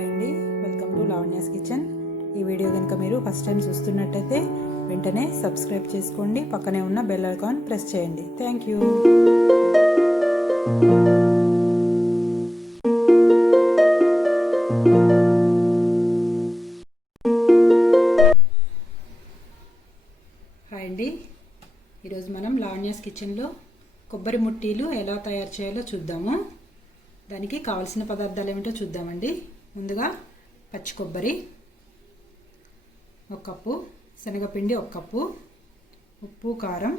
Hi అండి, welcome to Lavanya's kitchen. ఈ video కనుక మీరు ఫస్ట్ టైం చూస్తున్నట్టయితే వెంటనే సబ్స్క్రైబ్ చేసుకోండి, పక్కనే ఉన్న బెల్ ఐకాన్ ప్రెస్ చేయండి. Thank you. హాయ్ అండి, ఈరోజు మనం లావణ్యాస్ కిచెన్లో కొబ్బరి ముట్టీలు ఎలా తయారు చేయాలో చూద్దాము. దానికి కావాల్సిన పదార్థాలు ఏమిటో చూద్దామండి. ముందుగా పచ్చి కొబ్బరి 1 కప్పు, శనగపిండి 1 కప్పు, ఉప్పు, కారం,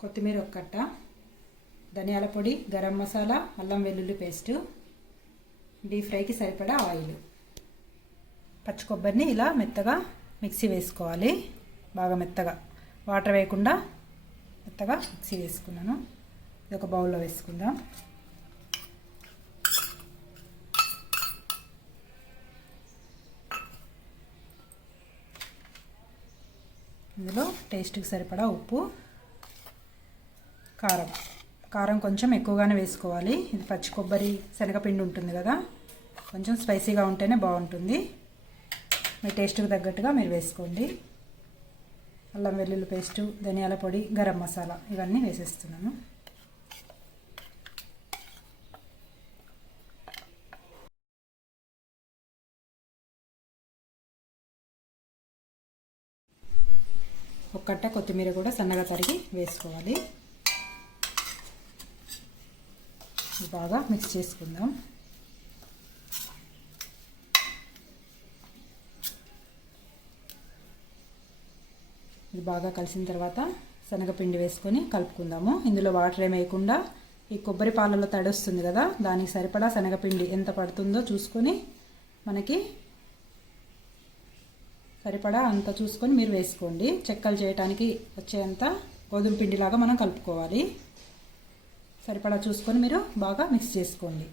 కొత్తిమీర 1 కట్ట, ధనియాల పొడి, గరం మసాలా, అల్లం వెల్లుల్లి పేస్టు, డీప్ ఫ్రైకి సరిపడా ఆయిల్. పచ్చి కొబ్బరిని ఇలా మెత్తగా మిక్సీ వేసుకోవాలి. బాగా మెత్తగా, వాటర్ వేయకుండా మెత్తగా మిక్సీ వేసుకున్నాను. ఇది ఒక బౌల్లో వేసుకుందాం. ఇందులో టేస్ట్కి సరిపడా ఉప్పు, కారం కొంచెం ఎక్కువగానే వేసుకోవాలి. ఇది పచ్చి కొబ్బరి, శనగపిండి ఉంటుంది కదా, కొంచెం స్పైసీగా ఉంటేనే బాగుంటుంది. మీ టేస్ట్కి తగ్గట్టుగా మీరు వేసుకోండి. అల్లం వెల్లుల్లి పేస్టు, ధనియాల పొడి, గరం మసాలా ఇవన్నీ వేసేస్తున్నాను. ఒక కట్ట కొత్తిమీర కూడా సన్నగా తరిగి వేసుకోవాలి. బాగా మిక్స్ చేసుకుందాం. ఇది బాగా కలిసిన తర్వాత శనగపిండి వేసుకొని కలుపుకుందాము. ఇందులో వాటర్ ఏమి వేయకుండా ఈ కొబ్బరి పాలలో తడి వస్తుంది కదా, దానికి సరిపడా శనగపిండి ఎంత పడుతుందో చూసుకొని, మనకి సరిపడా అంత చూసుకొని మీరు వేసుకోండి. చెక్కలు చేయడానికి వచ్చేంత గోధుమ పిండిలాగా మనం కలుపుకోవాలి. సరిపడా చూసుకొని మీరు బాగా మిక్స్ చేసుకోండి.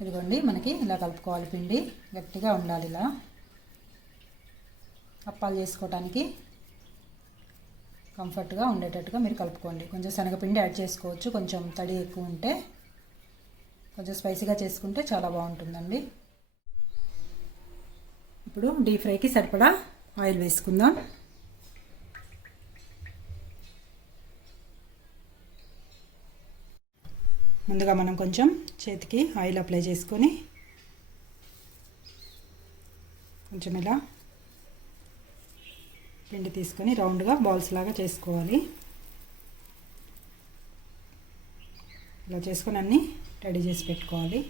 ఇదిగోండి, మనకి ఇలా కలుపుకోవాలి. పిండి గట్టిగా ఉండాలి. ఇలా అప్పాలు చేసుకోవడానికి కంఫర్ట్గా ఉండేటట్టుగా మీరు కలుపుకోండి. కొంచెం శనగపిండి యాడ్ చేసుకోవచ్చు, కొంచెం తడి ఎక్కువ ఉంటే. కొంచెం స్పైసీగా చేసుకుంటే చాలా బాగుంటుందండి. ఇప్పుడు డీప్ ఫ్రైకి సరిపడా ఆయిల్ వేసుకుందాం. ముందుగా మనం కొంచెం చేతికి ఆయిల్ అప్లై చేసుకొని కొంచెం ఇలా పిండి తీసుకొని రౌండ్గా బాల్స్ లాగా చేసుకోవాలి. ఇలా చేసుకొని అన్నీ రెడీ చేసి పెట్టుకోవాలి.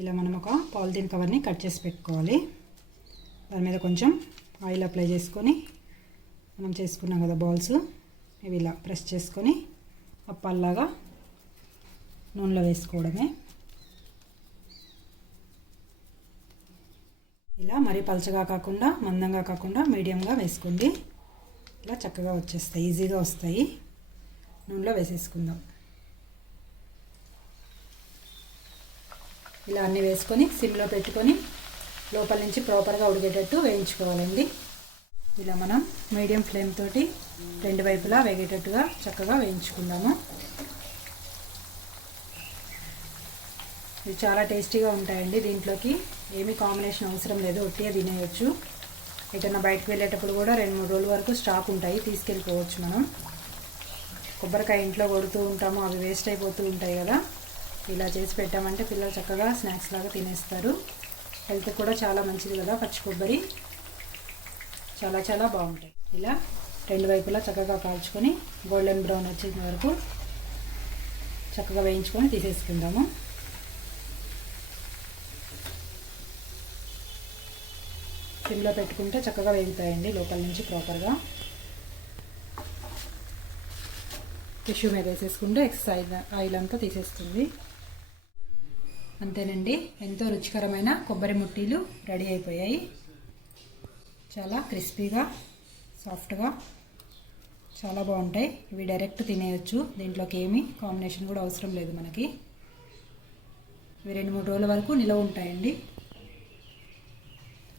ఇలా మనం ఒక పాలిథీన్ కవర్ని కట్ చేసి పెట్టుకోవాలి. దాని మీద కొంచెం ఆయిల్ అప్లై చేసుకొని మనం చేసుకున్నాం కదా బాల్స్, ఇవి ఇలా ప్రెస్ చేసుకొని అప్పాల్లాగా నూనెలో వేసుకోవడమే. ఇలా మరీ పలచగా కాకుండా మందంగా కాకుండా మీడియంగా వేసుకోండి. ఇలా చక్కగా వచ్చేస్తాయి, ఈజీగా వస్తాయి. నూనెలో వేసేసుకుందాం. ఇలా అన్నీ వేసుకొని సిమ్లో పెట్టుకొని లోపల నుంచి ప్రాపర్గా ఉడికేటట్టు వేయించుకోవాలండి. ఇలా మనం మీడియం ఫ్లేమ్ తోటి 2 వైపులా వేగేటట్టుగా చక్కగా వేయించుకుందాము. ఇవి చాలా టేస్టీగా ఉంటాయండి. దీంట్లోకి ఏమీ కాంబినేషన్ అవసరం లేదు, ఒట్టిగా తినేయచ్చు. ఎటన్నా బయటకు వెళ్ళేటప్పుడు కూడా 2-3 రోజుల వరకు స్టాక్ ఉంటాయి, తీసుకెళ్ళిపోవచ్చు. మనం కొబ్బరికాయ ఇంట్లో కొడుతూ ఉంటాము, అవి వేస్ట్ అయిపోతూ ఉంటాయి కదా. ఇలా చేసి పెట్టామంటే పిల్లలు చక్కగా స్నాక్స్ లాగా తినేస్తారు. హెల్త్ కూడా చాలా మంచిది కదా పచ్చి కొబ్బరి, చాలా చాలా బాగుంటాయి. ఇలా 2 వైపులా చక్కగా కాల్చుకొని గోల్డెన్ బ్రౌన్ వచ్చేంత వరకు చక్కగా వేయించుకొని తీసేసుకుందాము. సిమ్లో పెట్టుకుంటే చక్కగా వేగుతాయండి లోపల నుంచి ప్రాపర్గా. టిష్యూ మీద వేసేసుకుంటే ఎక్సెస్ ఆయిల్ అంతా తీసేస్తుంది. అంతేనండి, ఎంతో రుచికరమైన కొబ్బరి ముట్టీలు రెడీ అయిపోయాయి. చాలా క్రిస్పీగా, సాఫ్ట్గా, చాలా బాగుంటాయి. ఇవి డైరెక్ట్ తినేయచ్చు, దీంట్లోకి ఏమీ కాంబినేషన్ కూడా అవసరం లేదు మనకి. ఇవి 2-3 రోజుల వరకు నిలవ ఉంటాయండి.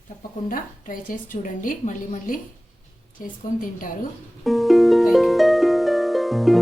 తప్పకుండా ట్రై చేసి చూడండి, మళ్ళీ మళ్ళీ చేసుకొని తింటారు. Thank you.